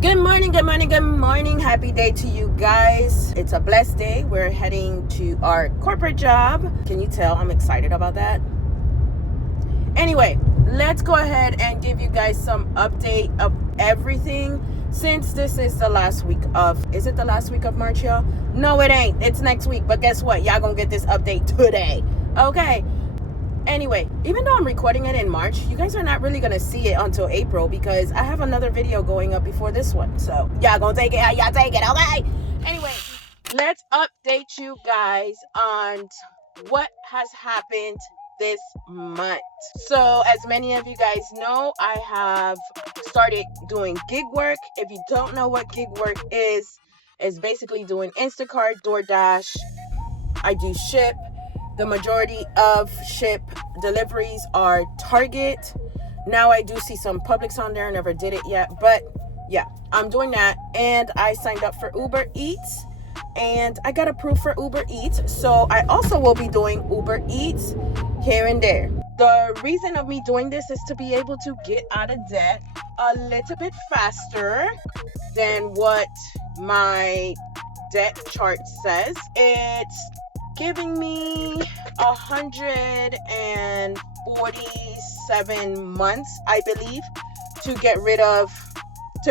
Good morning, good morning, good morning. Happy day to you guys. It's a blessed day. We're heading to our corporate job. Can you tell I'm excited about that? Anyway, let's go ahead and give you guys some update of everything since this is the last week of, is it the last week of March, y'all? No, it ain't. It's next week. But guess what? Y'all gonna get this update today. Okay. Anyway, even though I'm recording it in March, you guys are not really going to see it until April because I have another video going up before this one. So y'all going to take it how y'all take it, okay? Anyway, let's update you guys on what has happened this month. So as many of you guys know, I have started doing gig work. If you don't know what gig work is basically doing Instacart, DoorDash. I do ship. The majority of ship deliveries are Target. Now I do see some Publix on there. I never did it yet. But yeah, I'm doing that. And I signed up for Uber Eats. And I got approved for Uber Eats. So I also will be doing Uber Eats here and there. The reason of me doing this is to be able to get out of debt a little bit faster than what my debt chart says. It's giving me 147 months, I believe, to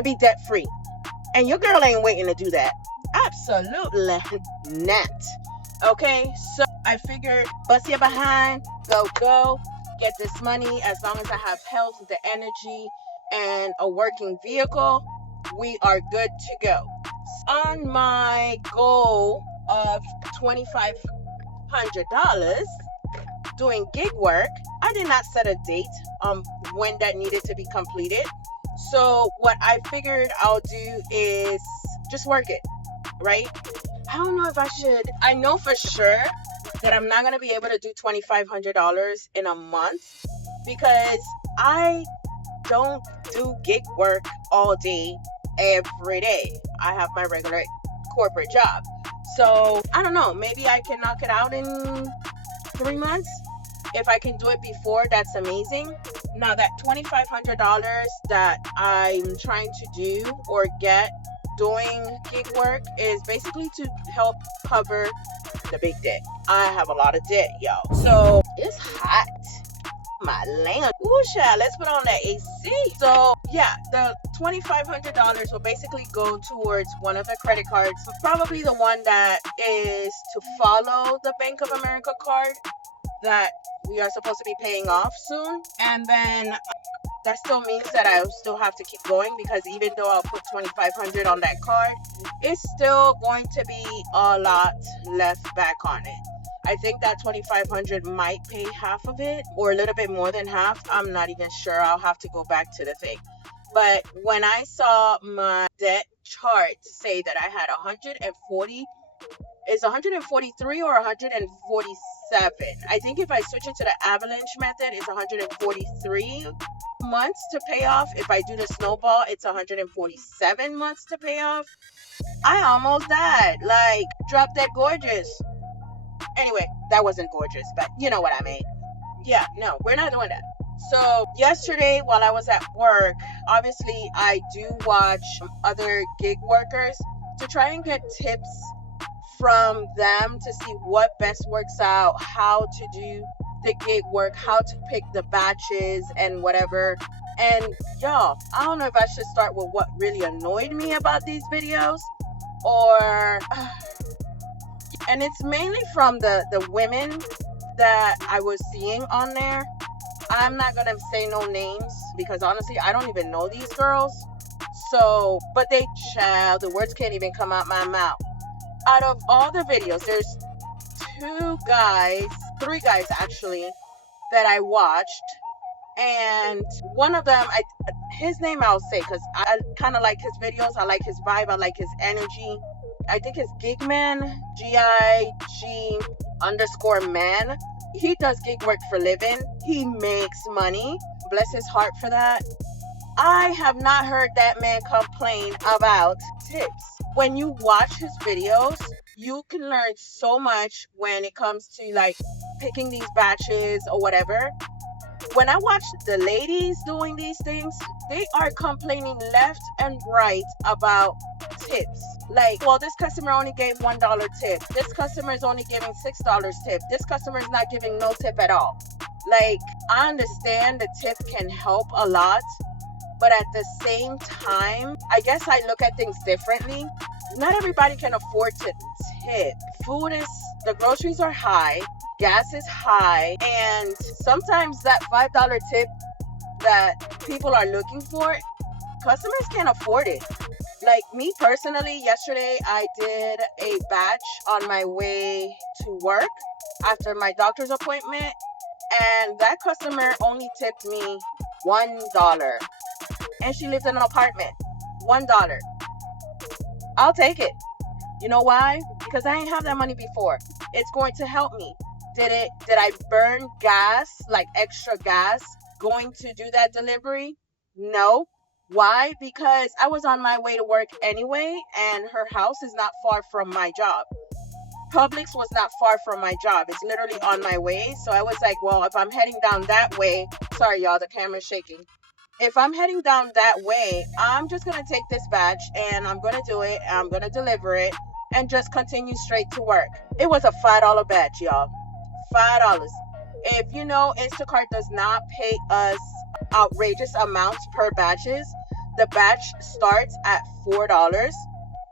be debt free. And your girl ain't waiting to do that. Absolutely not. Okay, so I figured bust your behind, go, get this money. As long as I have health, the energy, and a working vehicle, we are good to go. On my goal of $2,500 doing gig work, I did not set a date when that needed to be completed. So what I figured I'll do is just work it, right? I don't know if I know for sure that I'm not going to be able to do $2,500 in a month because I don't do gig work all day, every day. I have my regular corporate job. So I don't know, maybe I can knock it out in 3 months. If I can do it before, that's amazing. Now that $2,500 that I'm trying to do or get doing gig work is basically to help cover the big debt. I have a lot of debt, y'all. So it's hot. My land. Ooh, child, let's put on that AC. So yeah, the $2,500 will basically go towards one of the credit cards, probably the one that is to follow the Bank of America card that we are supposed to be paying off soon. And then that still means that I still have to keep going because even though I'll put $2,500 on that card, it's still going to be a lot left back on it. I think that $2,500 might pay half of it or a little bit more than half. I'm not even sure. I'll have to go back to the thing. But when I saw my debt chart say that I had 143 or 147. I think if I switch it to the avalanche method, it's 143 months to pay off. If I do the snowball, it's 147 months to pay off. I almost died. Like, drop that gorgeous. Anyway, that wasn't gorgeous, but you know what I mean. Yeah, no, we're not doing that. So yesterday while I was at work, obviously I do watch other gig workers to try and get tips from them to see what best works out, how to do the gig work, how to pick the batches and whatever. And y'all, I don't know if I should start with what really annoyed me about these videos or... And it's mainly from the women that I was seeing on there. I'm not going to say no names because honestly, I don't even know these girls. So, but the words can't even come out my mouth. Out of all the videos, there's 3 guys actually, that I watched. And one of them, his name I'll say because I kind of like his videos. I like his vibe. I like his energy. I think it's Gigman, GIG_man. He does gig work for living. He makes money. Bless his heart for that. I have not heard that man complain about tips. When you watch his videos, you can learn so much when it comes to like picking these batches or whatever. when I watch the ladies doing these things, they are complaining left and right about tips. Like, well, this customer only gave $1 tip. This customer is only giving $6 tip. This customer is not giving no tip at all. Like, I understand the tip can help a lot, but at the same time, I guess I look at things differently. Not everybody can afford to tip. The groceries are high, gas is high, and sometimes that $5 tip that people are looking for, customers can't afford it. Like me personally, yesterday I did a batch on my way to work after my doctor's appointment, and that customer only tipped me $1. And she lived in an apartment. $1. I'll take it. You know why? Because I ain't have that money before. It's going to help me. Did I burn gas, like extra gas, going to do that delivery? No. Why? Because I was on my way to work anyway, and her house is not far from my job. Publix was not far from my job. It's literally on my way. So I was like, well, if I'm heading down that way, sorry y'all, the camera's shaking. If I'm heading down that way, I'm just going to take this batch and I'm going to do it. I'm going to deliver it and just continue straight to work. It was a $5 batch, y'all. $5. If you know, Instacart does not pay us outrageous amounts per batches. The batch starts at $4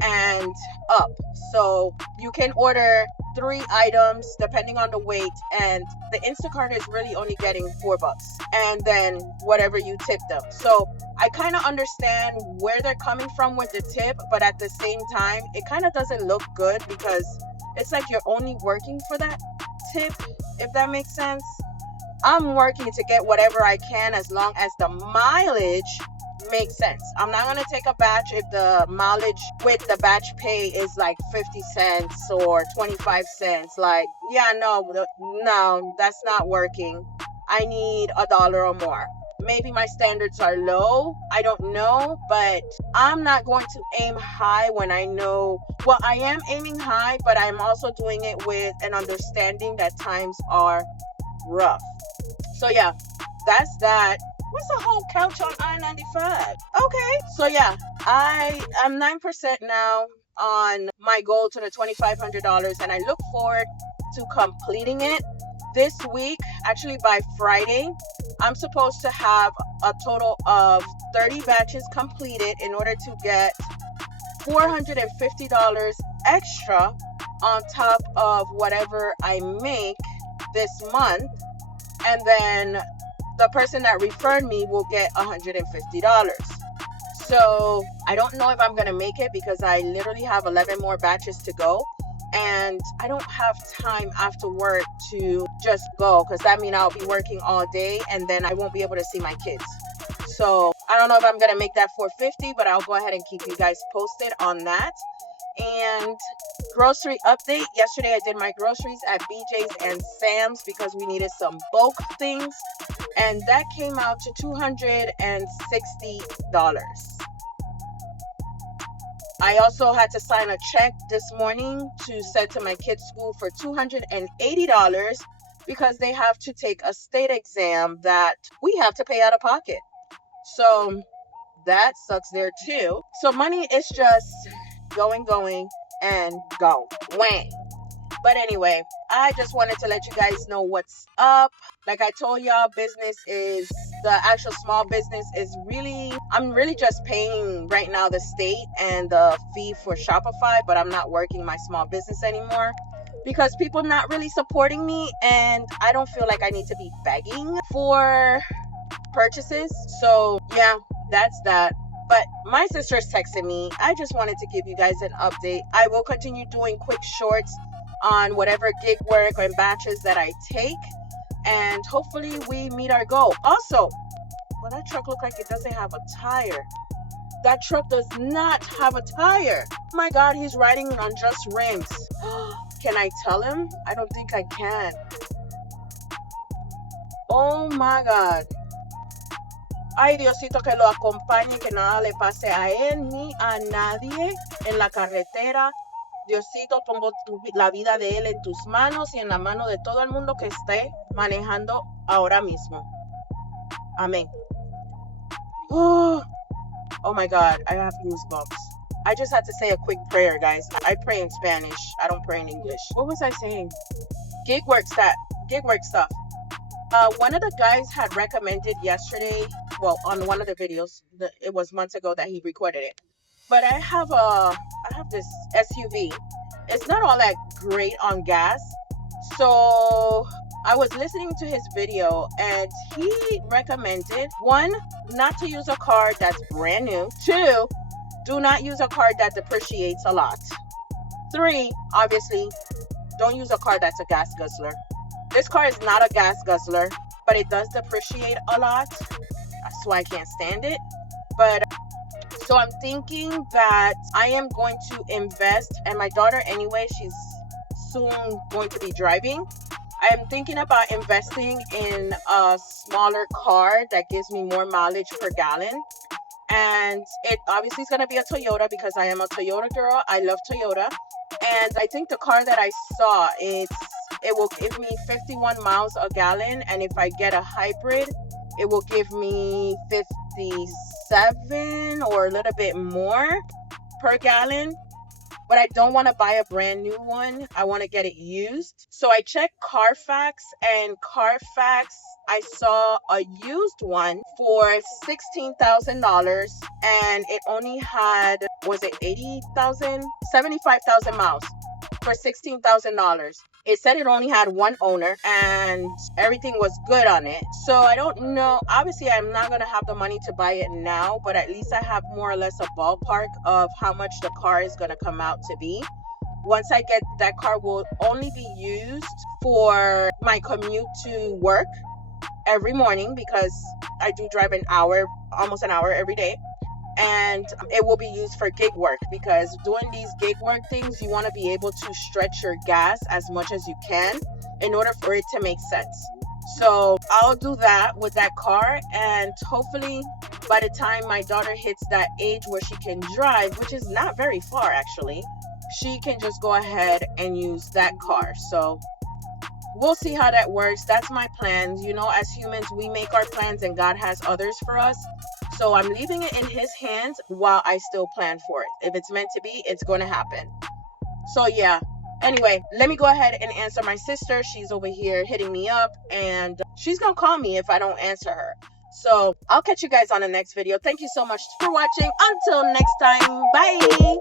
and up. So you can order 3 items depending on the weight, and the Instacart is really only getting $4 and then whatever you tip them. So I kind of understand where they're coming from with the tip, but at the same time it kind of doesn't look good because it's like you're only working for that tip, if that makes sense. I'm working to get whatever I can as long as the mileage makes sense. I'm not going to take a batch if the mileage with the batch pay is like 50 cents or 25 cents. Like, yeah, no, that's not working. I need $1 or more. Maybe my standards are low. I don't know, but I'm not going to aim high when I know. Well, I am aiming high, but I'm also doing it with an understanding that times are rough. So yeah, that's that. What's the whole couch on I-95? Okay, so yeah, I'm 9% now on my goal to the $2,500, and I look forward to completing it this week. Actually, by Friday, I'm supposed to have a total of 30 batches completed in order to get $450 extra on top of whatever I make this month, and then the person that referred me will get $150. So I don't know if I'm going to make it because I literally have 11 more batches to go. And I don't have time after work to just go, because that means I'll be working all day and then I won't be able to see my kids. So I don't know if I'm going to make that $450, but I'll go ahead and keep you guys posted on that. And grocery update. Yesterday I did my groceries at BJ's and Sam's because we needed some bulk things, and that came out to $260. I also had to sign a check this morning to send to my kids' school for $280 because they have to take a state exam that we have to pay out of pocket. So that sucks there too. So money is just going and go. Whang. But anyway, I just wanted to let you guys know what's up. Like I told y'all, the actual small business is I'm really just paying right now the state and the fee for Shopify, but I'm not working my small business anymore because people not really supporting me, and I don't feel like I need to be begging for purchases. So yeah, that's that. But my sister's texting me. I just wanted to give you guys an update. I will continue doing quick shorts on whatever gig work and batches that I take, and hopefully we meet our goal. Also, well, that truck looks like it doesn't have a tire. That truck does not have a tire. Oh my God, he's riding on just rims. Can I tell him? I don't think I can. Oh my God. Ay, Diosito, que lo acompañe, que nada le pase a él ni a nadie en la carretera. Diosito, pongo la vida de él en tus manos y en la mano de todo el mundo que esté manejando ahora mismo. Amen. Oh, oh my God, I have goosebumps. I just had to say a quick prayer, guys. I pray in Spanish. I don't pray in English. What was I saying? Gig work stuff. One of the guys had recommended yesterday, well, on one of the videos, it was months ago that he recorded it. But I have this SUV. It's not all that great on gas. So I was listening to his video and he recommended, one, not to use a car that's brand new. Two, do not use a car that depreciates a lot. Three, obviously, don't use a car that's a gas guzzler. This car is not a gas guzzler, but it does depreciate a lot. That's why I can't stand it. But so I'm thinking that I am going to invest, and my daughter anyway, she's soon going to be driving. I am thinking about investing in a smaller car that gives me more mileage per gallon. And it obviously is going to be a Toyota because I am a Toyota girl. I love Toyota. And I think the car that I saw, it will give me 51 miles a gallon. And if I get a hybrid, it will give me 57 or a little bit more per gallon. But I don't want to buy a brand new one. I want to get it used. So I checked Carfax, and Carfax, I saw a used one for $16,000, and it only had, was it 80,000? 75,000 miles for $16,000. It said it only had one owner and everything was good on it. So I don't know. Obviously, I'm not going to have the money to buy it now, but at least I have more or less a ballpark of how much the car is going to come out to be. Once I get that car, will only be used for my commute to work every morning because I do drive almost an hour every day. And it will be used for gig work because doing these gig work things, you want to be able to stretch your gas as much as you can in order for it to make sense. So I'll do that with that car, and hopefully by the time my daughter hits that age where she can drive, which is not very far actually, she can just go ahead and use that car. So we'll see how that works. That's my plans. You know, as humans, we make our plans and God has others for us. So I'm leaving it in his hands while I still plan for it. If it's meant to be, it's going to happen. So yeah. Anyway, let me go ahead and answer my sister. She's over here hitting me up and she's going to call me if I don't answer her. So I'll catch you guys on the next video. Thank you so much for watching. Until next time. Bye.